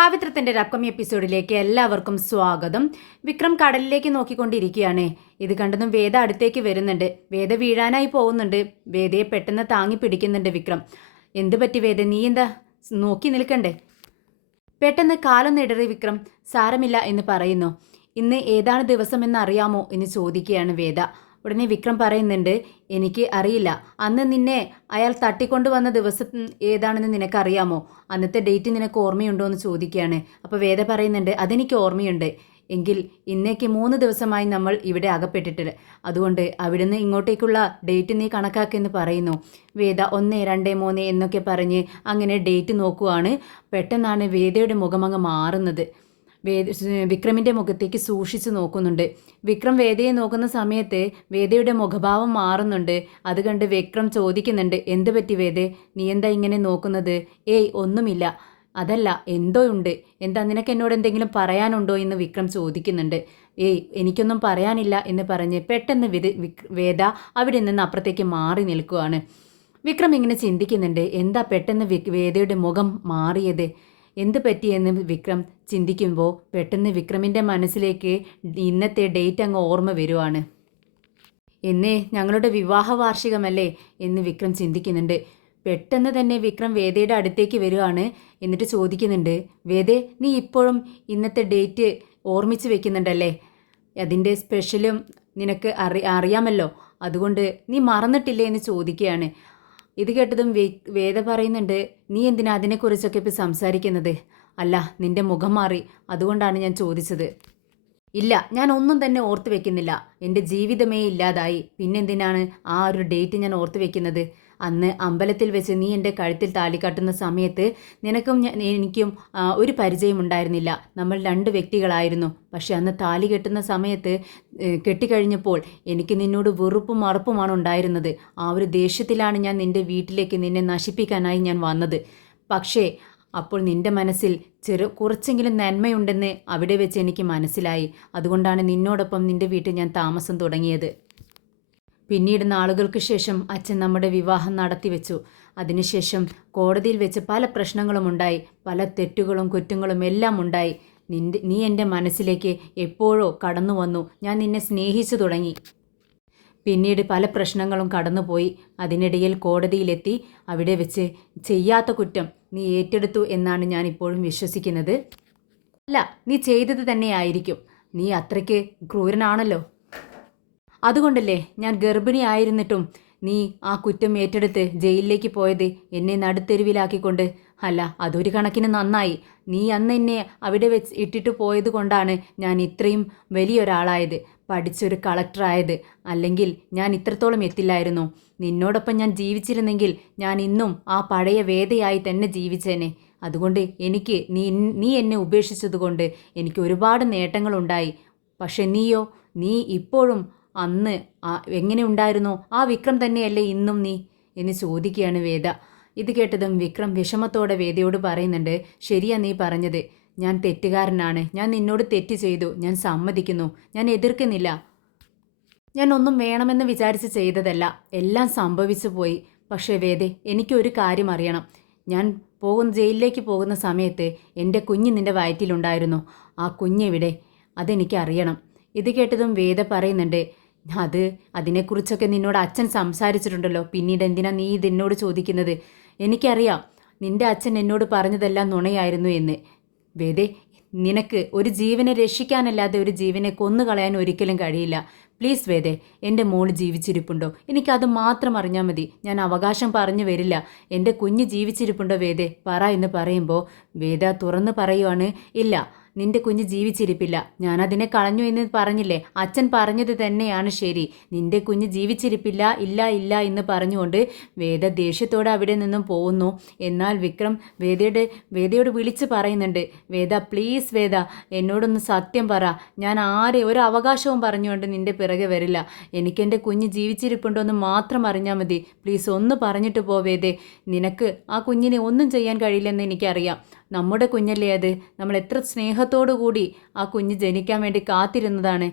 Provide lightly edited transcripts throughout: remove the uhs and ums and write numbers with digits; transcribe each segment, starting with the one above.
പവിത്രത്തിൻ്റെ ഒരു അപ്കമിങ് എപ്പിസോഡിലേക്ക് എല്ലാവർക്കും സ്വാഗതം. വിക്രം കടലിലേക്ക് നോക്കിക്കൊണ്ടിരിക്കുകയാണ്. ഇത് കണ്ടതും വേദ അടുത്തേക്ക് വരുന്നുണ്ട്. വേദ വീഴാനായി പോകുന്നുണ്ട്. വേദയെ പെട്ടെന്ന് താങ്ങി പിടിക്കുന്നുണ്ട് വിക്രം. എന്ത് പറ്റി വേദ, നീ എന്താ നോക്കി നിൽക്കണ്ടേ? പെട്ടെന്ന് കാലൊന്നിടറി വിക്രം സാരമില്ല എന്ന് പറയുന്നു. ഇന്ന് ഏതാണ് ദിവസമെന്ന് അറിയാമോ എന്ന് ചോദിക്കുകയാണ് വേദ. ഉടനെ വിക്രം പറയുന്നുണ്ട്, എനിക്ക് അറിയില്ല. അന്ന് നിന്നെ അയാൾ തട്ടിക്കൊണ്ടുവന്ന ദിവസം ഏതാണെന്ന് നിനക്കറിയാമോ? അന്നത്തെ ഡേറ്റ് നിനക്ക് ഓർമ്മയുണ്ടോ എന്ന് ചോദിക്കുകയാണ്. അപ്പോൾ വേദ പറയുന്നുണ്ട്, അതെനിക്ക് ഓർമ്മയുണ്ട്. എങ്കിൽ ഇന്നേക്ക് 3 ദിവസമായി നമ്മൾ ഇവിടെ അകപ്പെട്ടിട്ട്, അതുകൊണ്ട് അവിടുന്ന് ഇങ്ങോട്ടേക്കുള്ള ഡേറ്റ് നീ കണക്കാക്കെന്ന് പറയുന്നു. വേദ 1, 2, 3 എന്നൊക്കെ പറഞ്ഞ് അങ്ങനെ ഡേറ്റ് നോക്കുവാണ്. പെട്ടെന്നാണ് വേദയുടെ മുഖമങ്ങ് മാറുന്നത്. വിക്രമിൻ്റെ മുഖത്തേക്ക് സൂക്ഷിച്ചു നോക്കുന്നുണ്ട്. വിക്രം വേദയെ നോക്കുന്ന സമയത്ത് വേദയുടെ മുഖഭാവം മാറുന്നുണ്ട്. അത് കണ്ട് വിക്രം ചോദിക്കുന്നുണ്ട്, എന്ത് പറ്റി വേദേ, നീ എന്താ ഇങ്ങനെ നോക്കുന്നത്? ഏയ് ഒന്നുമില്ല. അതല്ല, എന്തോ ഉണ്ട്. എന്താ, നിനക്ക് എന്നോട് എന്തെങ്കിലും പറയാനുണ്ടോ എന്ന് വിക്രം ചോദിക്കുന്നുണ്ട്. ഏയ് എനിക്കൊന്നും പറയാനില്ല എന്ന് പറഞ്ഞ് പെട്ടെന്ന് വേദ അവിടെ നിന്ന് അപ്പുറത്തേക്ക് മാറി നിൽക്കുകയാണ്. വിക്രം ഇങ്ങനെ ചിന്തിക്കുന്നുണ്ട്, എന്താ പെട്ടെന്ന് വേദയുടെ മുഖം മാറിയത്, എന്ത് പറ്റിയെന്ന് വിക്രം ചിന്തിക്കുമ്പോൾ പെട്ടെന്ന് വിക്രമിൻ്റെ മനസ്സിലേക്ക് ഇന്നത്തെ ഡേറ്റ് അങ്ങ് ഓർമ്മ വരുവാണ്. എന്നേ ഞങ്ങളുടെ വിവാഹ വാർഷികമല്ലേ എന്ന് വിക്രം ചിന്തിക്കുന്നുണ്ട്. പെട്ടെന്ന് തന്നെ വിക്രം വേദയുടെ അടുത്തേക്ക് വരുവാണ്. എന്നിട്ട് ചോദിക്കുന്നുണ്ട്, വേദേ, നീ ഇപ്പോഴും ഇന്നത്തെ ഡേറ്റ് ഓർമ്മിച്ച് വെക്കുന്നുണ്ടല്ലേ? അതിൻ്റെ സ്പെഷ്യലും നിനക്ക് അറിയാമല്ലോ, അതുകൊണ്ട് നീ മറന്നിട്ടില്ലേ എന്ന് ചോദിക്കുകയാണ്. ഇത് കേട്ടതും വേദ പറയുന്നുണ്ട്, നീ എന്തിനാ അതിനെക്കുറിച്ചൊക്കെ ഇപ്പോൾ സംസാരിക്കുന്നത്? അല്ല, നിന്റെ മുഖം മാറി, അതുകൊണ്ടാണ് ഞാൻ ചോദിച്ചത്. ഇല്ല, ഞാൻ ഒന്നും തന്നെ ഓർത്ത് വെക്കുന്നില്ല. എൻ്റെ ജീവിതമേ ഇല്ലാതായി, പിന്നെന്തിനാണ് ആ ഒരു ഡേറ്റ് ഞാൻ ഓർത്ത് വെക്കുന്നത്? അന്ന് അമ്പലത്തിൽ വെച്ച് നീ എൻ്റെ കഴുത്തിൽ താലി കെട്ടുന്ന സമയത്ത് നിനക്കും എനിക്കും ഒരു പരിചയം ഉണ്ടായിരുന്നില്ല. നമ്മൾ 2 വ്യക്തികളായിരുന്നു. പക്ഷെ അന്ന് താലി കെട്ടുന്ന സമയത്ത് കെട്ടിക്കഴിഞ്ഞപ്പോൾ എനിക്ക് നിന്നോട് വെറുപ്പും മറുപ്പുമാണ് ഉണ്ടായിരുന്നത്. ആ ഒരു ദേഷ്യത്തിലാണ് ഞാൻ നിൻ്റെ വീട്ടിലേക്ക് നിന്നെ നശിപ്പിക്കാനായി ഞാൻ വന്നത്. പക്ഷേ അപ്പോൾ നിൻ്റെ മനസ്സിൽ കുറച്ചെങ്കിലും നന്മയുണ്ടെന്ന് അവിടെ വെച്ച് എനിക്ക് മനസ്സിലായി. അതുകൊണ്ടാണ് നിന്നോടൊപ്പം നിൻ്റെ വീട്ടിൽ ഞാൻ താമസം തുടങ്ങിയത്. പിന്നീട് നാളുകൾക്ക് ശേഷം അച്ഛൻ നമ്മുടെ വിവാഹം നടത്തിവെച്ചു. അതിനുശേഷം കോടതിയിൽ വെച്ച് പല പ്രശ്നങ്ങളും ഉണ്ടായി, പല തെറ്റുകളും കുറ്റങ്ങളും എല്ലാം ഉണ്ടായി. നീ എൻ്റെ മനസ്സിലേക്ക് എപ്പോഴോ കടന്നു വന്നു. ഞാൻ നിന്നെ സ്നേഹിച്ചു തുടങ്ങി. പിന്നീട് പല പ്രശ്നങ്ങളും കടന്നുപോയി. അതിനിടയിൽ കോടതിയിലെത്തി. അവിടെ വെച്ച് ചെയ്യാത്ത കുറ്റം നീ ഏറ്റെടുത്തു എന്നാണ് ഞാൻ ഇപ്പോഴും വിശ്വസിക്കുന്നത്. അല്ല, നീ ചെയ്തത് തന്നെയായിരിക്കും. നീ അത്രയ്ക്ക് ക്രൂരനാണല്ലോ. അതുകൊണ്ടല്ലേ ഞാൻ ഗർഭിണിയായിരുന്നിട്ടും നീ ആ കുറ്റം ഏറ്റെടുത്ത് ജയിലിലേക്ക് പോയത്, എന്നെ നടുത്തെരുവിലാക്കിക്കൊണ്ട്. അല്ല, അതൊരു കണക്കിന് നന്നായി. നീ അന്ന് എന്നെ അവിടെ വെച്ച് ഇട്ടിട്ട് പോയത് കൊണ്ടാണ് ഞാൻ ഇത്രയും വലിയൊരാളായത്, പഠിച്ചൊരു കളക്ടറായത്. അല്ലെങ്കിൽ ഞാൻ ഇത്രത്തോളം എത്തില്ലായിരുന്നു. നിന്നോടൊപ്പം ഞാൻ ജീവിച്ചിരുന്നെങ്കിൽ ഞാൻ ഇന്നും ആ പഴയ വേദയായി തന്നെ ജീവിച്ചേനെ. അതുകൊണ്ട് എനിക്ക് നീ എന്നെ ഉപേക്ഷിച്ചതുകൊണ്ട് എനിക്ക് ഒരുപാട് നേട്ടങ്ങളുണ്ടായി. പക്ഷെ നീ ഇപ്പോഴും അന്ന് എങ്ങനെ ഉണ്ടായിരുന്നോ ആ വിക്രം തന്നെയല്ലേ ഇന്നും നീ എന്ന് ചോദിക്കുകയാണ് വേദ. ഇത് കേട്ടതും വിക്രം വിഷമത്തോടെ വേദയോട് പറയുന്നുണ്ട്, ശരിയാ നീ പറഞ്ഞത്, ഞാൻ തെറ്റുകാരനാണ്. ഞാൻ നിന്നോട് തെറ്റ് ചെയ്തു, ഞാൻ സമ്മതിക്കുന്നു, ഞാൻ എതിർക്കുന്നില്ല. ഞാൻ ഒന്നും വേണമെന്ന് വിചാരിച്ച് ചെയ്തതല്ല, എല്ലാം സംഭവിച്ചു പോയി. പക്ഷേ വേദേ, എനിക്കൊരു കാര്യം അറിയണം. ഞാൻ ജയിലിലേക്ക് പോകുന്ന സമയത്ത് എൻ്റെ കുഞ്ഞ് നിൻ്റെ വയറ്റിലുണ്ടായിരുന്നു. ആ കുഞ്ഞെവിടെ? അതെനിക്കറിയണം. ഇത് കേട്ടതും വേദ പറയുന്നുണ്ട്, അതിനെക്കുറിച്ചൊക്കെ നിന്നോട് അച്ഛൻ സംസാരിച്ചിട്ടുണ്ടല്ലോ, പിന്നീട് എന്തിനാ നീ ഇതെന്നോട് ചോദിക്കുന്നത്? എനിക്കറിയാം നിൻ്റെ അച്ഛൻ എന്നോട് പറഞ്ഞതെല്ലാം നുണയായിരുന്നു എന്ന്. വേദേ, നിനക്ക് ഒരു ജീവനെ രക്ഷിക്കാനല്ലാതെ ഒരു ജീവനെ കൊന്നുകളയാൻ ഒരിക്കലും കഴിയില്ല. പ്ലീസ് വേദേ, എൻ്റെ മോൾ ജീവിച്ചിരിപ്പുണ്ടോ? എനിക്കത് മാത്രം അറിഞ്ഞാൽ മതി. ഞാൻ അവകാശം പറഞ്ഞു വരില്ല. എൻ്റെ കുഞ്ഞ് ജീവിച്ചിരിപ്പുണ്ടോ വേദേ, പറ എന്ന് പറയുമ്പോൾ വേദ തുറന്ന് പറയുവാണ്, ഇല്ല, നിന്റെ കുഞ്ഞ് ജീവിച്ചിരിപ്പില്ല. ഞാനതിനെ കളഞ്ഞു എന്ന് പറഞ്ഞില്ലേ, അച്ഛൻ പറഞ്ഞത് തന്നെയാണ് ശരി. നിന്റെ കുഞ്ഞ് ജീവിച്ചിരിപ്പില്ല, ഇല്ല എന്ന് പറഞ്ഞുകൊണ്ട് വേദ ദേഷ്യത്തോടെ അവിടെ നിന്നും പോകുന്നു. എന്നാൽ വിക്രം വേദയോട് വിളിച്ച് പറയുന്നുണ്ട്, വേദ പ്ലീസ് വേദ, എന്നോടൊന്ന് സത്യം പറ. ഞാൻ ഒരു അവകാശവും പറഞ്ഞുകൊണ്ട് നിന്റെ പിറകെ വരില്ല. എനിക്കെൻ്റെ കുഞ്ഞ് ജീവിച്ചിരിപ്പുണ്ടോ എന്ന് മാത്രം അറിഞ്ഞാൽ മതി. പ്ലീസ് ഒന്ന് പറഞ്ഞിട്ട് പോ വേദേ. നിനക്ക് ആ കുഞ്ഞിനെ ഒന്നും ചെയ്യാൻ കഴിയില്ലെന്ന് എനിക്കറിയാം. നമ്മുടെ കുഞ്ഞല്ലേ അത്. നമ്മൾ എത്ര സ്നേഹത്തോടു കൂടി ആ കുഞ്ഞ് ജനിക്കാൻ വേണ്ടി കാത്തിരുന്നതാണ്.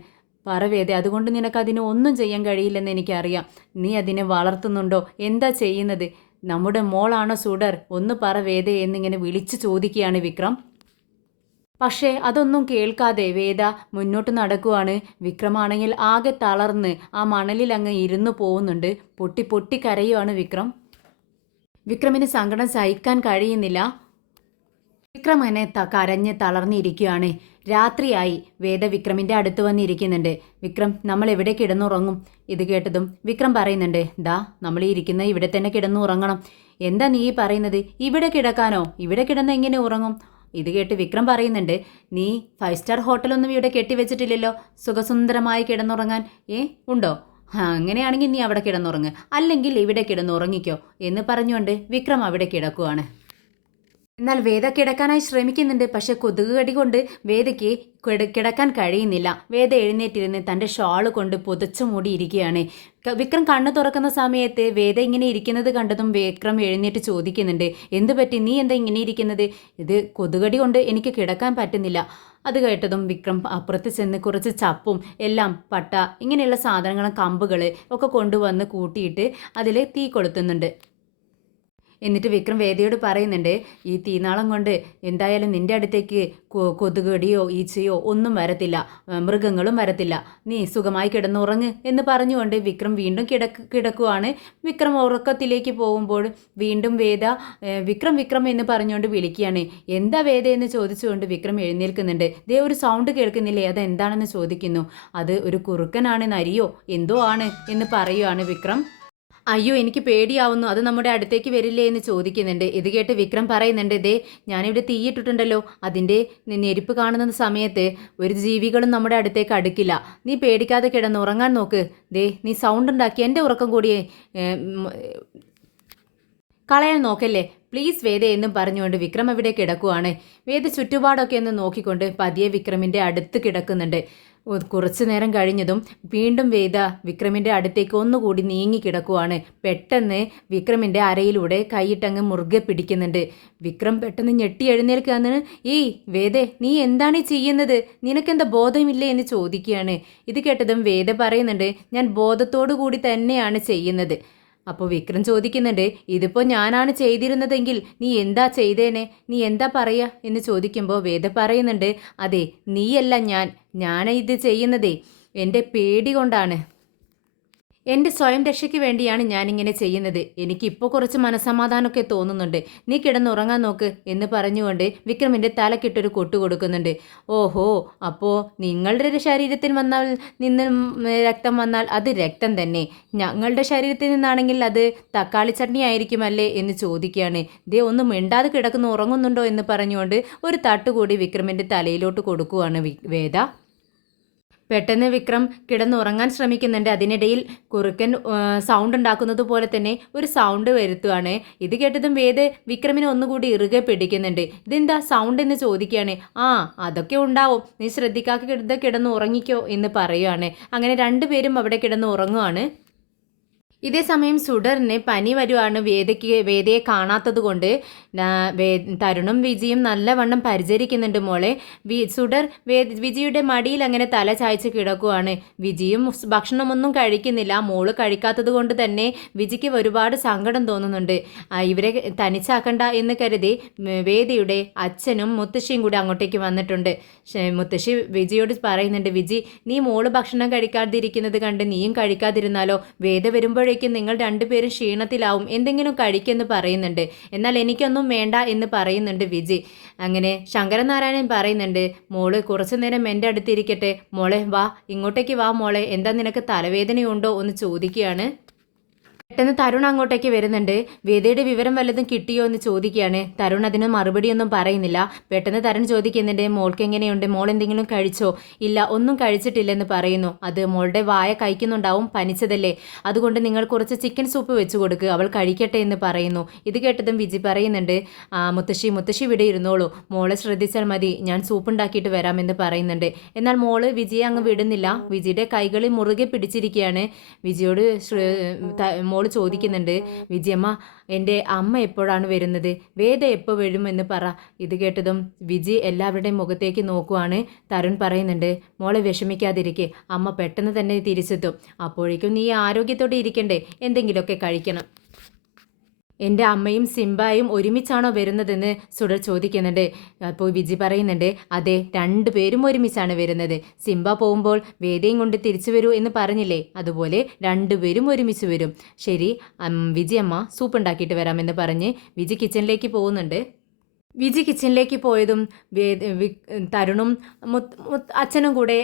പറവേദേ, അതുകൊണ്ട് നിനക്കതിന് ഒന്നും ചെയ്യാൻ കഴിയില്ലെന്ന് എനിക്കറിയാം. നീ അതിനെ വളർത്തുന്നുണ്ടോ? എന്താ ചെയ്യുന്നത്? നമ്മുടെ മോളാണോ സുഡർ? ഒന്ന് പറ വേദേ എന്നിങ്ങനെ വിളിച്ചു ചോദിക്കുകയാണ് വിക്രം. പക്ഷേ അതൊന്നും കേൾക്കാതെ വേദ മുന്നോട്ട് നടക്കുവാണ്. വിക്രമാണെങ്കിൽ ആകെ തളർന്ന് ആ മണലിൽ അങ്ങ് ഇരുന്നു പോകുന്നുണ്ട്. പൊട്ടി പൊട്ടി കരയുവാണ് വിക്രം. വിക്രമിന് സങ്കടം സഹിക്കാൻ കഴിയുന്നില്ല. വിക്രം അങ്ങനെ കരഞ്ഞ് തളർന്നിരിക്കുകയാണ്. രാത്രിയായി. വേദ വിക്രമിന്റെ അടുത്ത് വന്നിരിക്കുന്നുണ്ട്. വിക്രം, നമ്മൾ എവിടെ കിടന്നുറങ്ങും? ഇത് കേട്ടതും വിക്രം പറയുന്നുണ്ട്, ദാ നമ്മൾ ഈ ഇരിക്കുന്ന ഇവിടെ തന്നെ കിടന്നുറങ്ങണം. എന്താ നീ പറയുന്നത്? ഇവിടെ കിടക്കാനോ? ഇവിടെ കിടന്ന് എങ്ങനെ ഉറങ്ങും? ഇത് കേട്ട് വിക്രം പറയുന്നുണ്ട്, നീ 5 സ്റ്റാർ ഹോട്ടലൊന്നും ഇവിടെ കെട്ടിവെച്ചിട്ടില്ലല്ലോ സുഖസുന്ദരമായി കിടന്നുറങ്ങാൻ. ഉണ്ടോ? അങ്ങനെയാണെങ്കിൽ നീ അവിടെ കിടന്നുറങ്ങ്, അല്ലെങ്കിൽ ഇവിടെ കിടന്നുറങ്ങിക്കോ എന്ന് പറഞ്ഞുകൊണ്ട് വിക്രം അവിടെ കിടക്കുവാണ്. എന്നാൽ വേദ കിടക്കാനായി ശ്രമിക്കുന്നുണ്ട്. പക്ഷെ കൊതുക് കടി കൊണ്ട് വേദയ്ക്ക് കിടക്കാൻ കഴിയുന്നില്ല. വേദ എഴുന്നേറ്റിരുന്ന് തൻ്റെ ഷാള് കൊണ്ട് പുതച്ചു മൂടിയിരിക്കുകയാണ്. വിക്രം കണ്ണു തുറക്കുന്ന സമയത്ത് വേദ ഇങ്ങനെ ഇരിക്കുന്നത് കണ്ടതും വിക്രം എഴുന്നേറ്റ് ചോദിക്കുന്നുണ്ട്, എന്തു പറ്റി? നീ എന്താ ഇങ്ങനെ ഇരിക്കുന്നത്? ഇത് കൊതുകടി കൊണ്ട് എനിക്ക് കിടക്കാൻ പറ്റുന്നില്ല. അത് കേട്ടതും വിക്രം അപ്പുറത്ത് ചെന്ന് കുറച്ച് ചപ്പും എല്ലാം പട്ട ഇങ്ങനെയുള്ള സാധനങ്ങളും കമ്പുകൾ ഒക്കെ കൊണ്ടുവന്ന് കൂട്ടിയിട്ട് അതിൽ തീ കൊളുത്തുന്നുണ്ട്. എന്നിട്ട് വിക്രം വേദയോട് പറയുന്നുണ്ട്, ഈ തീനാളം കൊണ്ട് എന്തായാലും നിന്റെ അടുത്തേക്ക് കൊതുകടിയോ ഈച്ചയോ ഒന്നും വരത്തില്ല, മൃഗങ്ങളും വരത്തില്ല. നീ സുഖമായി കിടന്നുറങ്ങ് എന്ന് പറഞ്ഞുകൊണ്ട് വിക്രം വീണ്ടും കിടക്കുവാണ്. വിക്രം ഉറക്കത്തിലേക്ക് പോകുമ്പോൾ വീണ്ടും വേദ വിക്രം വിക്രം എന്ന് പറഞ്ഞുകൊണ്ട് വിളിക്കുകയാണ്. എന്താ വേദ എന്ന് ചോദിച്ചുകൊണ്ട് വിക്രം എഴുന്നേൽക്കുന്നുണ്ട്. ദേ ഒരു സൗണ്ട് കേൾക്കുന്നില്ലേ, അതെന്താണെന്ന് ചോദിക്കുന്നു. അത് ഒരു കുറുക്കനാണ്, നരിയോ എന്തോ ആണ് എന്ന് പറയുവാണ് വിക്രം. അയ്യോ, എനിക്ക് പേടിയാവുന്നു, അത് നമ്മുടെ അടുത്തേക്ക് വരില്ലേ എന്ന് ചോദിക്കുന്നുണ്ട്. ഇത് കേട്ട് വിക്രം പറയുന്നുണ്ട്, ദേ ഞാനിവിടെ തീയിട്ടിട്ടുണ്ടല്ലോ, അതിൻ്റെ ഞെരിപ്പ് കാണുന്ന സമയത്ത് ഒരു ജീവികളും നമ്മുടെ അടുത്തേക്ക് അടുക്കില്ല. നീ പേടിക്കാതെ കിടന്നുറങ്ങാൻ നോക്ക്. ദേ നീ സൗണ്ട് ഉണ്ടാക്കി എൻ്റെ ഉറക്കം കൂടിയേ കളയാൻ നോക്കല്ലേ പ്ലീസ് വേദ എന്നും പറഞ്ഞുകൊണ്ട് വിക്രം അവിടെ കിടക്കുവാണ്. വേദ ചുറ്റുപാടൊക്കെ ഒന്ന് നോക്കിക്കൊണ്ട് പതിയെ വിക്രമിൻ്റെ അടുത്ത് കിടക്കുന്നുണ്ട്. കുറച്ചു നേരം കഴിഞ്ഞതും വീണ്ടും വേദ വിക്രമിൻ്റെ അടുത്തേക്ക് ഒന്നുകൂടി നീങ്ങി കിടക്കുവാണ്. പെട്ടെന്ന് വിക്രമിൻ്റെ അരയിലൂടെ കൈയിട്ടങ്ങ് മുറുകെ പിടിക്കുന്നുണ്ട്. വിക്രം പെട്ടെന്ന് ഞെട്ടി എഴുന്നേൽക്കാന്ന്, ഏയ് വേദേ, നീ എന്താണ് ഈ ചെയ്യുന്നത്? നിനക്കെന്താ ബോധമില്ലേ എന്ന് ചോദിക്കുകയാണ്. ഇത് കേട്ടതും വേദ പറയുന്നുണ്ട്, ഞാൻ ബോധത്തോടു കൂടി തന്നെയാണ് ചെയ്യുന്നത്. അപ്പോൾ വിക്രം ചോദിക്കുന്നുണ്ട്, ഇതിപ്പോൾ ഞാനാണ് ചെയ്തിരുന്നതെങ്കിൽ നീ എന്താ ചെയ്തേനെ? നീ എന്താ പറയുക എന്ന് ചോദിക്കുമ്പോൾ വേദ പറയുന്നുണ്ട്, അതെ നീയല്ല ഞാൻ ഇത് ചെയ്യുന്നതേ എൻ്റെ പേടി കൊണ്ടാണ്. എൻ്റെ സ്വയം രക്ഷയ്ക്ക് വേണ്ടിയാണ് ഞാനിങ്ങനെ ചെയ്യുന്നത്. എനിക്കിപ്പോൾ കുറച്ച് മനസ്സമാധാനമൊക്കെ തോന്നുന്നുണ്ട്. നീ കിടന്നുറങ്ങാൻ നോക്ക് എന്ന് പറഞ്ഞുകൊണ്ട് വിക്രമിൻ്റെ തലക്കിട്ടൊരു കൊട്ടു കൊടുക്കുന്നുണ്ട്. ഓഹോ, അപ്പോൾ നിങ്ങളുടെ ശരീരത്തിൽ നിന്ന് രക്തം വന്നാൽ അത് രക്തം തന്നെ, ഞങ്ങളുടെ ശരീരത്തിൽ നിന്നാണെങ്കിൽ അത് തക്കാളി ചട്നി ആയിരിക്കുമല്ലേ എന്ന് ചോദിക്കുകയാണ്. ദേ ഒന്നും മിണ്ടാതെ കിടക്കുന്നു, ഉറങ്ങുന്നുണ്ടോ എന്ന് പറഞ്ഞുകൊണ്ട് ഒരു തട്ടുകൂടി വിക്രമിൻ്റെ തലയിലോട്ട് കൊടുക്കുവാണ് വേദ. പെട്ടെന്ന് വിക്രം കിടന്നുറങ്ങാൻ ശ്രമിക്കുന്നുണ്ട്. അതിനിടയിൽ കുറുക്കൻ സൗണ്ട് ഉണ്ടാക്കുന്നത് പോലെ തന്നെ ഒരു സൗണ്ട് വരുത്തുകയാണ്. ഇത് കേട്ടതും വേദ വിക്രമിനെ ഒന്നുകൂടി ഇറുകെ പിടിക്കുന്നുണ്ട്. ഇതെന്താ സൗണ്ട് എന്ന് ചോദിക്കുകയാണ്. അതൊക്കെ ഉണ്ടാവും, നീ ശ്രദ്ധിക്കാതെ കിടന്ന് ഉറങ്ങിക്കോ എന്ന് പറയുകയാണ്. അങ്ങനെ രണ്ടുപേരും അവിടെ കിടന്ന് ഉറങ്ങുവാണ്. ഇതേ സമയം സുഡറിന് പനി വരുവാണ്. വേദയെ കാണാത്തത് കൊണ്ട് തരുണും വിജിയും നല്ലവണ്ണം പരിചരിക്കുന്നുണ്ട് മോളെ. സുഡർ വിജിയുടെ മടിയിൽ അങ്ങനെ തല ചായ്ച്ച് കിടക്കുവാണ്. വിജിയും ഭക്ഷണമൊന്നും കഴിക്കുന്നില്ല. മോള് കഴിക്കാത്തത് കൊണ്ട് തന്നെ വിജിക്ക് ഒരുപാട് സങ്കടം തോന്നുന്നുണ്ട്. ഇവരെ തനിച്ചാക്കണ്ട എന്ന് കരുതി വേദയുടെ അച്ഛനും മുത്തശ്ശിയും കൂടി അങ്ങോട്ടേക്ക് വന്നിട്ടുണ്ട്. മുത്തശ്ശി വിജിയോട് പറയുന്നുണ്ട്, വിജി നീ മോള് ഭക്ഷണം കഴിക്കാതിരിക്കുന്നത് കണ്ട് നീയും കഴിക്കാതിരുന്നാലോ? വേദ വരുമ്പോഴേക്കും നിങ്ങൾ രണ്ടുപേരും ക്ഷീണത്തിലാവും, എന്തെങ്കിലും കഴിക്കുമെന്ന് പറയുന്നുണ്ട്. എന്നാൽ എനിക്കൊന്നും വേണ്ട എന്ന് പറയുന്നുണ്ട് വിജി. അങ്ങനെ ശങ്കരനാരായണൻ പറയുന്നുണ്ട്, മോള് കുറച്ചു നേരം എൻ്റെ അടുത്തിരിക്കട്ടെ. മോളെ വാ, ഇങ്ങോട്ടേക്ക് വാ മോളെ, എന്താ നിനക്ക് തലവേദനയുണ്ടോ എന്ന് ചോദിക്കുകയാണ്. പെട്ടെന്ന് തരുൺ അങ്ങോട്ടേക്ക് വരുന്നുണ്ട്. വേദയുടെ വിവരം വല്ലതും കിട്ടിയോ എന്ന് ചോദിക്കുകയാണ്. തരുൺ അതിന് മറുപടിയൊന്നും പറയുന്നില്ല. പെട്ടെന്ന് തരുൺ ചോദിക്കുന്നുണ്ട്, മോൾക്ക് എങ്ങനെയുണ്ട്? മോൾ എന്തെങ്കിലും കഴിച്ചോ? ഇല്ല, ഒന്നും കഴിച്ചിട്ടില്ലെന്ന് പറയുന്നു. അത് മോളുടെ വായ കഴിക്കുന്നുണ്ടാവും, പനിച്ചതല്ലേ, അതുകൊണ്ട് നിങ്ങൾ കുറച്ച് ചിക്കൻ സൂപ്പ് വെച്ച് കൊടുക്കുക, അവൾ കഴിക്കട്ടെ എന്ന് പറയുന്നു. ഇത് കേട്ടതും വിജി പറയുന്നുണ്ട്, മുത്തശ്ശി ഇവിടെ ഇരുന്നോളൂ, മോളെ ശ്രദ്ധിച്ചാൽ മതി, ഞാൻ സൂപ്പ് ഉണ്ടാക്കിയിട്ട് വരാമെന്ന് പറയുന്നുണ്ട്. എന്നാൽ മോള് വിജിയെ അങ്ങ് വിടുന്നില്ല. വിജിയുടെ കൈകളിൽ മുറുകെ പിടിച്ചിരിക്കുകയാണ്. വിജിയോട് മോള് ചോദിക്കുന്നുണ്ട്, വിജയമ്മ എൻ്റെ അമ്മ എപ്പോഴാണ് വരുന്നത്? വേദ എപ്പോൾ വരുമെന്ന് പറ. ഇത് കേട്ടതും വിജി എല്ലാവരുടെയും മുഖത്തേക്ക് നോക്കുവാണ്. തരുൺ പറയുന്നുണ്ട്, മോളെ വിഷമിക്കാതിരിക്കെ, അമ്മ പെട്ടെന്ന് തന്നെ തിരിച്ചെത്തും. അപ്പോഴേക്കും നീ ആരോഗ്യത്തോടെ ഇരിക്കണ്ടേ, എന്തെങ്കിലുമൊക്കെ കഴിക്കണം. എൻ്റെ അമ്മയും സിംബായും ഒരുമിച്ചാണോ വരുന്നതെന്ന് സുഡർ ചോദിക്കുന്നുണ്ട്. അപ്പോൾ വിജി പറയുന്നുണ്ട്, അതെ, രണ്ടുപേരും ഒരുമിച്ചാണ് വരുന്നത്. സിംബ പോകുമ്പോൾ വേദയും കൊണ്ട് തിരിച്ചു വരൂ എന്ന് പറഞ്ഞില്ലേ, അതുപോലെ രണ്ടുപേരും ഒരുമിച്ച് വരും. ശരി, വിജി അമ്മ സൂപ്പ് ഉണ്ടാക്കിയിട്ട് വരാമെന്ന് പറഞ്ഞ് വിജി കിച്ചണിലേക്ക് പോകുന്നുണ്ട്. വിജി കിച്ചണിലേക്ക് പോയതും തരുണും അച്ഛനും കൂടെ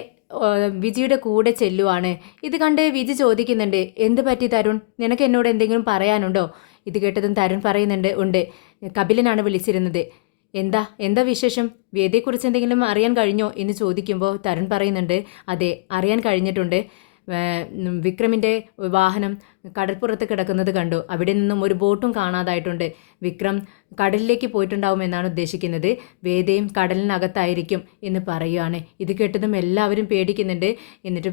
വിജിയുടെ കൂടെ ചെല്ലുവാണ്. ഇത് കണ്ട് വിജി ചോദിക്കുന്നുണ്ട്, എന്ത് പറ്റി തരുൺ, നിനക്ക് എന്നോട് എന്തെങ്കിലും പറയാനുണ്ടോ? ഇത് കേട്ടതും തരുൺ പറയുന്നുണ്ട്, ഉണ്ട്, കപിലനാണ് വിളിച്ചിരുന്നത്. എന്താ എന്താ വിശേഷം? വേദിയെക്കുറിച്ച് എന്തെങ്കിലും അറിയാൻ കഴിഞ്ഞോ എന്ന് ചോദിക്കുമ്പോൾ തരുൺ പറയുന്നുണ്ട്, അതെ, അറിയാൻ കഴിഞ്ഞിട്ടുണ്ട്. വിക്രമിൻ്റെ വാഹനം കടൽപ്പുറത്ത് കിടക്കുന്നത് കണ്ടു. അവിടെ നിന്നും ഒരു ബോട്ടും കാണാതായിട്ടുണ്ട്. വിക്രം കടലിലേക്ക് പോയിട്ടുണ്ടാവുമെന്നാണ് ഉദ്ദേശിക്കുന്നത്. വേദയും കടലിനകത്തായിരിക്കും എന്ന് പറയുകയാണ്. ഇത് കേട്ടതും എല്ലാവരും പേടിക്കുന്നുണ്ട്. എന്നിട്ട്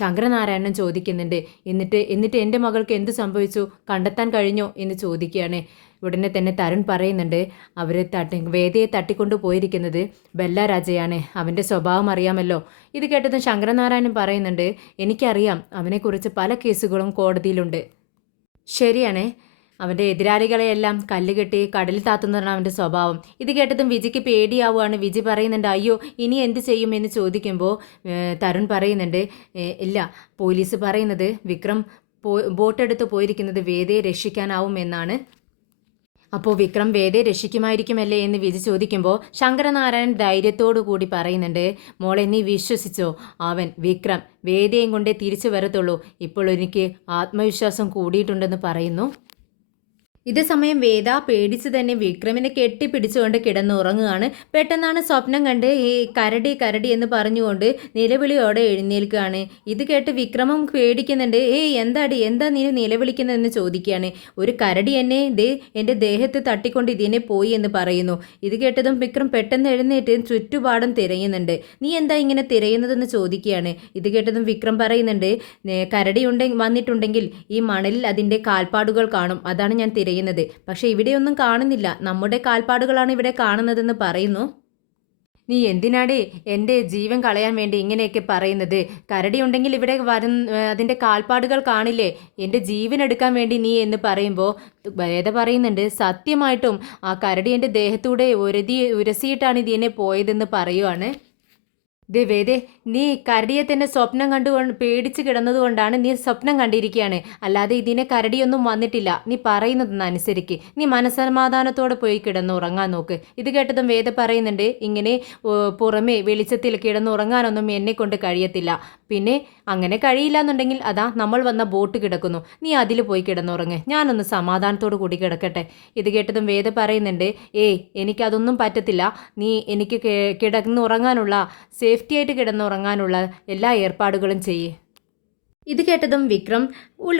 ശങ്കരനാരായണൻ ചോദിക്കുന്നുണ്ട്, എന്നിട്ട് എൻ്റെ മകൾക്ക് എന്ത് സംഭവിച്ചു, കണ്ടെത്താൻ കഴിഞ്ഞോ എന്ന് ചോദിക്കുകയാണ്. ഉടനെ തന്നെ തരുൺ പറയുന്നുണ്ട്, വേദയെ തട്ടിക്കൊണ്ടു പോയിരിക്കുന്നത് ബെല്ലാരാജയാണ്. അവൻ്റെ സ്വഭാവം അറിയാമല്ലോ. ഇത് കേട്ടതും ശങ്കരനാരായണൻ പറയുന്നുണ്ട്, എനിക്കറിയാം, അവനെക്കുറിച്ച് പല കേസുകളും കോടതിയിലുണ്ട്. ശരിയാണ്, അവൻ്റെ എതിരാളികളെയെല്ലാം കല്ലുകെട്ടി കടലിൽ താത്തുന്നതാണ് അവൻ്റെ സ്വഭാവം. ഇത് കേട്ടതും വിജിക്ക് പേടിയാവുകയാണ്. വിജി പറയുന്നുണ്ട്, അയ്യോ, ഇനി എന്ത് ചെയ്യും എന്ന് ചോദിക്കുമ്പോൾ തരുൺ പറയുന്നുണ്ട്, ഇല്ല, പോലീസ് പറയുന്നത് വിക്രം ബോട്ടെടുത്ത് പോയിരിക്കുന്നത് വേദയെ രക്ഷിക്കാനാവുമെന്നാണ്. അപ്പോൾ വിക്രം വേദയെ രക്ഷിക്കുമായിരിക്കുമല്ലേ എന്ന് വിജി ചോദിക്കുമ്പോൾ ശങ്കരനാരായണൻ ധൈര്യത്തോടു കൂടി പറയുന്നുണ്ട്, മോളെ നീ വിശ്വസിച്ചോ, അവൻ വിക്രം വേദയും കൊണ്ടേ തിരിച്ചു വരത്തുള്ളൂ. ഇപ്പോൾ എനിക്ക് ആത്മവിശ്വാസം കൂടിയിട്ടുണ്ടെന്ന് പറയുന്നു. ഇതേ സമയം വേദ പേടിച്ച് തന്നെ വിക്രമിനെ കെട്ടിപ്പിടിച്ചുകൊണ്ട് കിടന്നുറങ്ങുകയാണ്. പെട്ടെന്നാണ് സ്വപ്നം കണ്ട് ഈ കരടി കരടി എന്ന് പറഞ്ഞുകൊണ്ട് നിലവിളിയോടെ എഴുന്നേൽക്കുകയാണ്. ഇത് കേട്ട് വിക്രമം പേടിക്കുന്നുണ്ട്. എന്താ നീ നിലവിളിക്കുന്നതെന്ന് ചോദിക്കുകയാണ്. ഒരു കരടി എൻ്റെ ദേഹത്ത് തട്ടിക്കൊണ്ട് ഇതിനെ പോയി എന്ന് പറയുന്നു. ഇത് കേട്ടതും വിക്രം പെട്ടെന്ന് എഴുന്നേറ്റ് ചുറ്റുപാടും തിരയുന്നുണ്ട്. നീ എന്താ ഇങ്ങനെ തിരയുന്നതെന്ന് ചോദിക്കുകയാണ്. ഇത് കേട്ടതും വിക്രം പറയുന്നുണ്ട്, കരടി വന്നിട്ടുണ്ടെങ്കിൽ ഈ മണലിൽ അതിൻ്റെ കാൽപ്പാടുകൾ കാണും, അതാണ് ഞാൻ തിരയുന്നത്. പക്ഷെ ഇവിടെയൊന്നും കാണുന്നില്ല, നമ്മുടെ കാൽപ്പാടുകളാണ് ഇവിടെ കാണുന്നതെന്ന് പറയുന്നു. നീ എന്തിനാടേ എൻ്റെ ജീവൻ കളയാൻ വേണ്ടി ഇങ്ങനെയൊക്കെ പറയുന്നത്? കരടി ഉണ്ടെങ്കിൽ ഇവിടെ അതിൻ്റെ കാൽപ്പാടുകൾ കാണില്ലേ, എൻ്റെ ജീവൻ എടുക്കാൻ വേണ്ടി നീ എന്ന് പറയുമ്പോൾ വേദ പറയുന്നുണ്ട്, സത്യമായിട്ടും ആ കരടി എൻ്റെ ദേഹത്തൂടെ ഉരസിയിട്ടാണ് ഇതിനെ പോയതെന്ന് പറയുവാണ്. വേദേ, നീ കരടിയെ തന്നെ സ്വപ്നം കണ്ടുകൊണ്ട് പേടിച്ച് കിടന്നതുകൊണ്ടാണ് നീ സ്വപ്നം കണ്ടിരിക്കുകയാണ്, അല്ലാതെ ഇതിനെ കരടിയൊന്നും വന്നിട്ടില്ല. നീ പറയുന്നതൊന്ന് അനുസരിക്ക്, നീ മനസ്സമാധാനത്തോടെ പോയി കിടന്നുറങ്ങാൻ നോക്ക്. ഇത് കേട്ടതും വേദ പറയുന്നുണ്ട്, ഇങ്ങനെ പുറമേ വെളിച്ചത്തിൽ കിടന്നുറങ്ങാനൊന്നും എന്നെ കൊണ്ട് കഴിയത്തില്ല. പിന്നെ അങ്ങനെ കഴിയില്ല എന്നുണ്ടെങ്കിൽ അതാ നമ്മൾ വന്ന ബോട്ട് കിടക്കുന്നു, നീ അതിൽ പോയി കിടന്നുറങ്ങ്, ഞാനൊന്ന് സമാധാനത്തോടു കൂടി കിടക്കട്ടെ. ഇത് കേട്ടതും വേദ പറയുന്നുണ്ട്, എനിക്കതൊന്നും പറ്റത്തില്ല, നീ എനിക്ക് കിടന്നുറങ്ങാനുള്ള സേഫ്റ്റി ആയിട്ട് കിടന്നുറങ്ങാനുള്ള എല്ലാ ഏർപ്പാടുകളും ചെയ്യേ. ഇത് കേട്ടതും വിക്രം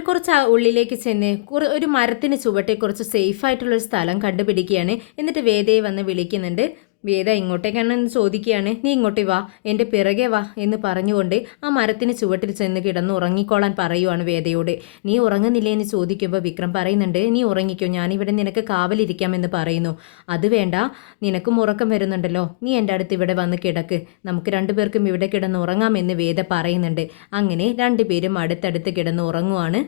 കുറച്ച് ഉള്ളിലേക്ക് ചെന്ന് ഒരു മരത്തിന് ചുവട്ടെ കുറച്ച് സേഫായിട്ടുള്ളൊരു സ്ഥലം കണ്ടുപിടിക്കുകയാണ്. എന്നിട്ട് വേദയെ വന്ന് വിളിക്കുന്നുണ്ട്. വേദ ഇങ്ങോട്ടേക്കാണെന്ന് ചോദിക്കുകയാണ്. നീ ഇങ്ങോട്ടേ വാ, എൻ്റെ പിറകെ വാ എന്ന് പറഞ്ഞുകൊണ്ട് ആ മരത്തിന് ചുവട്ടിൽ ചെന്ന് കിടന്ന് ഉറങ്ങിക്കോളാൻ പറയുവാണ് വേദയോട്. നീ ഉറങ്ങുന്നില്ലേ എന്ന് ചോദിക്കുമ്പോൾ വിക്രം പറയുന്നുണ്ട്, നീ ഉറങ്ങിക്കോ, ഞാനിവിടെ നിനക്ക് കാവലിരിക്കാമെന്ന് പറയുന്നു. അത് വേണ്ട, നിനക്കും ഉറക്കം വരുന്നുണ്ടല്ലോ, നീ എൻ്റെ അടുത്ത് ഇവിടെ വന്ന് കിടക്ക്, നമുക്ക് രണ്ടുപേർക്കും ഇവിടെ കിടന്ന് ഉറങ്ങാമെന്ന് വേദ പറയുന്നുണ്ട്. അങ്ങനെ രണ്ടുപേരും അടുത്തടുത്ത് കിടന്ന് ഉറങ്ങുവാണ്.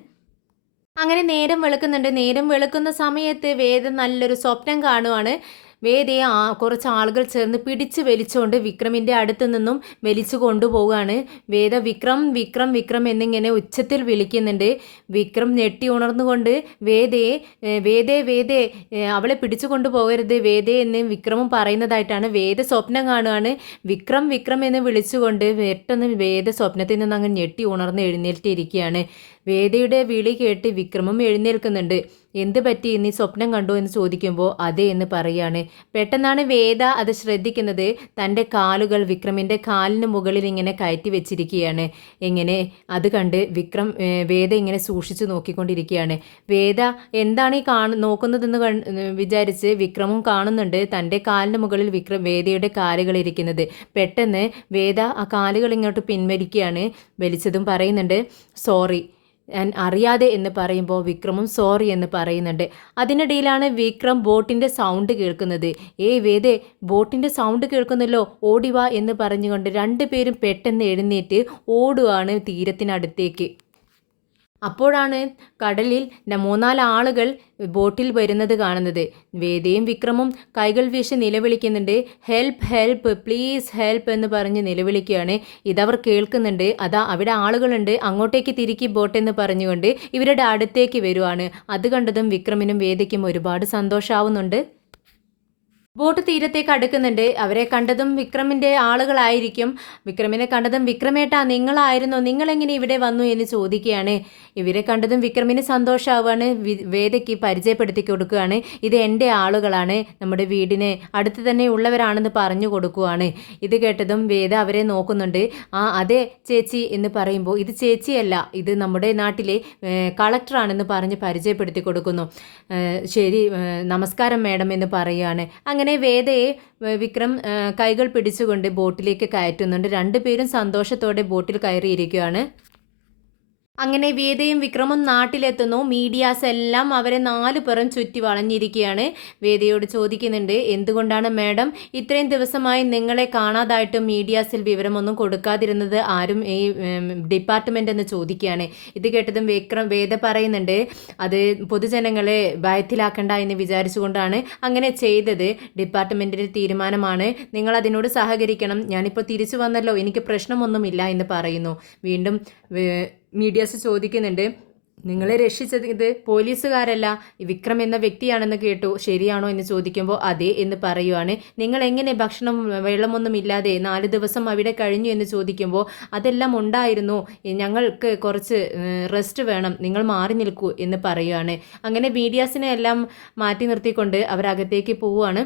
അങ്ങനെ നേരം വെളുക്കുന്നുണ്ട്. നേരം വെളുക്കുന്ന സമയത്ത് വേദ നല്ലൊരു സ്വപ്നം കാണുവാണ്. വേദയെ കുറച്ച് ആളുകൾ ചേർന്ന് പിടിച്ച് വലിച്ചുകൊണ്ട് വിക്രമിൻ്റെ അടുത്ത് നിന്നും വലിച്ചു കൊണ്ടുപോവുകയാണ്. വേദ വിക്രം വിക്രം വിക്രം എന്നിങ്ങനെ ഉച്ചത്തിൽ വിളിക്കുന്നുണ്ട്. വിക്രം ഞെട്ടി ഉണർന്നുകൊണ്ട് വേദയെ അവളെ പിടിച്ചു കൊണ്ടുപോകരുത് വേദയെ എന്ന് വിക്രമും പറയുന്നതായിട്ടാണ് വേദ സ്വപ്നം കാണുകയാണ്. വിക്രം വിക്രം എന്ന് വിളിച്ചുകൊണ്ട് പെട്ടെന്ന് വേദ സ്വപ്നത്തിൽ നിന്ന് അങ്ങ് ഞെട്ടി ഉണർന്ന് എഴുന്നേറ്റിരിക്കുകയാണ്. വേദയുടെ വിളി കേട്ട് വിക്രമും എഴുന്നേൽക്കുന്നുണ്ട്. എന്ത് പറ്റി, നീ സ്വപ്നം കണ്ടോ എന്ന് ചോദിക്കുമ്പോൾ അതെ എന്ന് പറയാണ്. പെട്ടെന്നാണ് വേദ അത് ശ്രദ്ധിക്കുന്നത്. തൻ്റെ കാലുകൾ വിക്രമിൻ്റെ കാലിന് മുകളിൽ ഇങ്ങനെ കയറ്റി വെച്ചിരിക്കുകയാണ്. എങ്ങനെ അത് കണ്ട് വേദ ഇങ്ങനെ സൂക്ഷിച്ചു നോക്കിക്കൊണ്ടിരിക്കുകയാണ്. വേദ എന്താണ് ഈ നോക്കുന്നതെന്ന് വിചാരിച്ച് വിക്രമും കാണുന്നുണ്ട് തൻ്റെ കാലിന് മുകളിൽ വേദയുടെ കാലുകൾ ഇരിക്കുന്നത്. പെട്ടെന്ന് വേദ ആ കാലുകൾ ഇങ്ങോട്ട് പിൻവലിക്കുകയാണ്. വലിച്ചതും പറയുന്നുണ്ട്, സോറി, ഞാൻ അറിയാതെ എന്ന് പറയുമ്പോൾ വിക്രമും സോറി എന്ന് പറയുന്നുണ്ട്. അതിനിടയിലാണ് വിക്രം ബോട്ടിൻ്റെ സൗണ്ട് കേൾക്കുന്നത്. വേദേ, ബോട്ടിൻ്റെ സൗണ്ട് കേൾക്കുന്നല്ലോ, ഓടിവാ എന്ന് പറഞ്ഞുകൊണ്ട് രണ്ടുപേരും പെട്ടെന്ന് എഴുന്നേറ്റ് ഓടുകയാണ് തീരത്തിനടുത്തേക്ക്. അപ്പോഴാണ് കടലിൽ 3-4 ആളുകൾ ബോട്ടിൽ വരുന്നത് കാണുന്നത്. വേദയും വിക്രമും കൈകൾ വീശി നിലവിളിക്കുന്നുണ്ട്. ഹെൽപ്പ് ഹെൽപ്പ് പ്ലീസ് ഹെൽപ്പ് എന്ന് പറഞ്ഞ് നിലവിളിക്കുകയാണ്. ഇതവർ കേൾക്കുന്നുണ്ട്. അതാ അവിടെ ആളുകളുണ്ട്, അങ്ങോട്ടേക്ക് തിരിക്കി ബോട്ടെന്ന് പറഞ്ഞുകൊണ്ട് ഇവരുടെ അടുത്തേക്ക് വരുവാണ്. അത് കണ്ടതും വിക്രമിനും വേദയ്ക്കും ഒരുപാട് സന്തോഷാവുന്നുണ്ട്. ബോട്ട് തീരത്തേക്ക് അടുക്കുന്നുണ്ട്. അവരെ കണ്ടതും വിക്രമിൻ്റെ ആളുകളായിരിക്കും. വിക്രമിനെ കണ്ടതും വിക്രമേട്ടാ നിങ്ങളായിരുന്നോ, നിങ്ങളെങ്ങനെ ഇവിടെ വന്നു എന്ന് ചോദിക്കുകയാണ്. ഇവരെ കണ്ടതും വിക്രമിന് സന്തോഷമാവുകയാണ്. വേദയ്ക്ക് പരിചയപ്പെടുത്തി കൊടുക്കുകയാണ്. ഇത് എൻ്റെ ആളുകളാണ്, നമ്മുടെ വീടിന് അടുത്ത് തന്നെ ഉള്ളവരാണെന്ന് പറഞ്ഞു കൊടുക്കുകയാണ്. ഇത് കേട്ടതും വേദ അവരെ നോക്കുന്നുണ്ട്. ആ അതെ ചേച്ചി എന്ന് പറയുമ്പോൾ ഇത് ചേച്ചിയല്ല, ഇത് നമ്മുടെ നാട്ടിലെ കളക്ടറാണെന്ന് പറഞ്ഞ് പരിചയപ്പെടുത്തി കൊടുക്കുന്നു. ശരി നമസ്കാരം മാഡം എന്ന് പറയുകയാണ്. അങ്ങനെ വേദയെ വിക്രം കൈകൾ പിടിച്ചുകൊണ്ട് ബോട്ടിലേക്ക് കയറ്റുന്നുണ്ട്. രണ്ടുപേരും സന്തോഷത്തോടെ ബോട്ടിൽ കയറിയിരിക്കുകയാണ്. അങ്ങനെ വേദയും വിക്രമും നാട്ടിലെത്തുന്നു. മീഡിയാസ് എല്ലാം അവരെ 4 പുറം ചുറ്റി വളഞ്ഞിരിക്കുകയാണ്. വേദയോട് ചോദിക്കുന്നുണ്ട്, എന്തുകൊണ്ടാണ് മാഡം ഇത്രയും ദിവസമായി നിങ്ങളെ കാണാതായിട്ടും മീഡിയാസിൽ വിവരമൊന്നും കൊടുക്കാതിരുന്നത്, ആരും ഈ ഡിപ്പാർട്ട്മെൻ്റ് എന്ന് ചോദിക്കുകയാണ്. ഇത് കേട്ടതും വേദ പറയുന്നുണ്ട്, അത് പൊതുജനങ്ങളെ ഭയത്തിലാക്കണ്ട എന്ന് വിചാരിച്ചുകൊണ്ടാണ് അങ്ങനെ ചെയ്തത്. ഡിപ്പാർട്ട്മെൻറ്റിൻ്റെ തീരുമാനമാണ്, നിങ്ങൾ അതിനോട് സഹകരിക്കണം. ഞാനിപ്പോൾ തിരിച്ചു വന്നല്ലോ, എനിക്ക് പ്രശ്നമൊന്നുമില്ല എന്ന് പറയുന്നു. വീണ്ടും മീഡിയാസ് ചോദിക്കുന്നുണ്ട്, നിങ്ങളെ രക്ഷിച്ചത് ഇത് പോലീസുകാരല്ല, വിക്രം എന്ന വ്യക്തിയാണെന്ന് കേട്ടു, ശരിയാണോ എന്ന് ചോദിക്കുമ്പോൾ അതെ എന്ന് പറയുവാണ്. നിങ്ങൾ എങ്ങനെ ഭക്ഷണം വെള്ളമൊന്നും ഇല്ലാതെ 4 ദിവസം അവിടെ കഴിഞ്ഞു എന്ന് ചോദിക്കുമ്പോൾ അതെല്ലാം ഉണ്ടായിരുന്നു, ഞങ്ങൾക്ക് കുറച്ച് റെസ്റ്റ് വേണം, നിങ്ങൾ മാറി നിൽക്കൂ എന്ന് പറയുവാണ്. അങ്ങനെ മീഡിയാസിനെ എല്ലാം മാറ്റി നിർത്തിക്കൊണ്ട് അവരകത്തേക്ക് പോവുകയാണ്.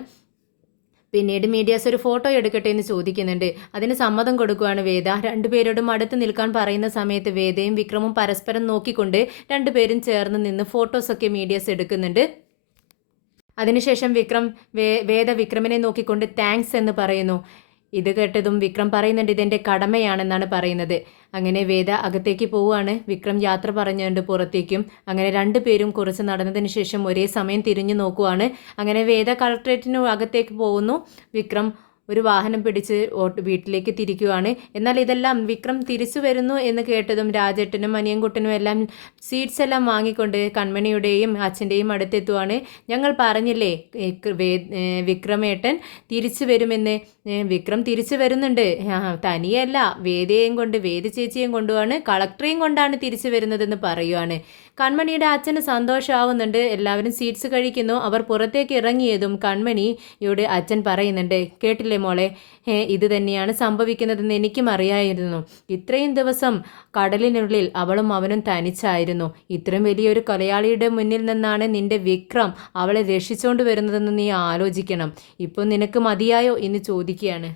പിന്നീട് മീഡിയാസ് ഒരു ഫോട്ടോ എടുക്കട്ടെ എന്ന് ചോദിക്കുന്നുണ്ട്. അതിന് സമ്മതം കൊടുക്കുകയാണ് വേദ. രണ്ടുപേരോടും അടുത്ത് നിൽക്കാൻ പറയുന്ന സമയത്ത് വേദയും വിക്രമും പരസ്പരം നോക്കിക്കൊണ്ട് രണ്ടുപേരും ചേർന്ന് നിന്ന് ഫോട്ടോസൊക്കെ മീഡിയാസ് എടുക്കുന്നുണ്ട്. അതിനുശേഷം വേദ വിക്രമിനെ നോക്കിക്കൊണ്ട് താങ്ക്സ് എന്ന് പറയുന്നു. ഇത് കേട്ടതും വിക്രം പറയുന്നുണ്ട്, ഇതെൻ്റെ കടമയാണെന്നാണ് പറയുന്നത്. അങ്ങനെ വേദ അകത്തേക്ക് പോവുകയാണ്. വിക്രം യാത്ര പറഞ്ഞുകൊണ്ട് പുറത്തേക്കും. അങ്ങനെ രണ്ടുപേരും കുറച്ച് നടന്നതിന് ശേഷം ഒരേ സമയം തിരിഞ്ഞു നോക്കുവാണ്. അങ്ങനെ വേദ കളക്ട്രേറ്റിന് അകത്തേക്ക് പോകുന്നു. വിക്രം ഒരു വാഹനം പിടിച്ച് വീട്ടിലേക്ക് തിരിക്കുവാണ്. എന്നാൽ ഇതെല്ലാം വിക്രം തിരിച്ചു വരുന്നു എന്ന് കേട്ടതും രാജേട്ടനും അനിയൻകുട്ടനും എല്ലാം സ്വീറ്റ്സ് എല്ലാം വാങ്ങിക്കൊണ്ട് കൺമണിയുടെയും അച്ഛൻ്റെയും അടുത്തെത്തുവാണ്. ഞങ്ങൾ പറഞ്ഞില്ലേ വിക്രമേട്ടൻ തിരിച്ചു വരുമെന്ന്. വിക്രം തിരിച്ചു വരുന്നുണ്ട്. തനിയല്ല, വേദയെയും കൊണ്ട് വേദ ചേച്ചിയെയും കൊണ്ടുമാണ്, കളക്ടറെയും കൊണ്ടാണ് തിരിച്ചു വരുന്നതെന്ന് പറയുവാണ്. കൺമണിയുടെ അച്ഛന് സന്തോഷമാവുന്നുണ്ട്. എല്ലാവരും സ്വീറ്റ്സ് കഴിക്കുന്നു. അവർ പുറത്തേക്ക് ഇറങ്ങിയതും കൺമണിയോട് അച്ഛൻ പറയുന്നുണ്ട്, കേട്ടില്ലേ മോളെ, ഇത് തന്നെയാണ് സംഭവിക്കുന്നതെന്ന് എനിക്കും അറിയായിരുന്നു. ഇത്രയും ദിവസം കടലിനുള്ളിൽ അവളും അവനും തനിച്ചായിരുന്നു. ഇത്രയും വലിയൊരു കൊലയാളിയുടെ മുന്നിൽ നിന്നാണ് നിന്റെ വിക്രം അവളെ രക്ഷിച്ചുകൊണ്ട് വരുന്നതെന്ന് നീ ആലോചിക്കണം. ഇപ്പോൾ നിനക്ക് മതിയായോ എന്ന് ചോദിക്കുകയാണ്.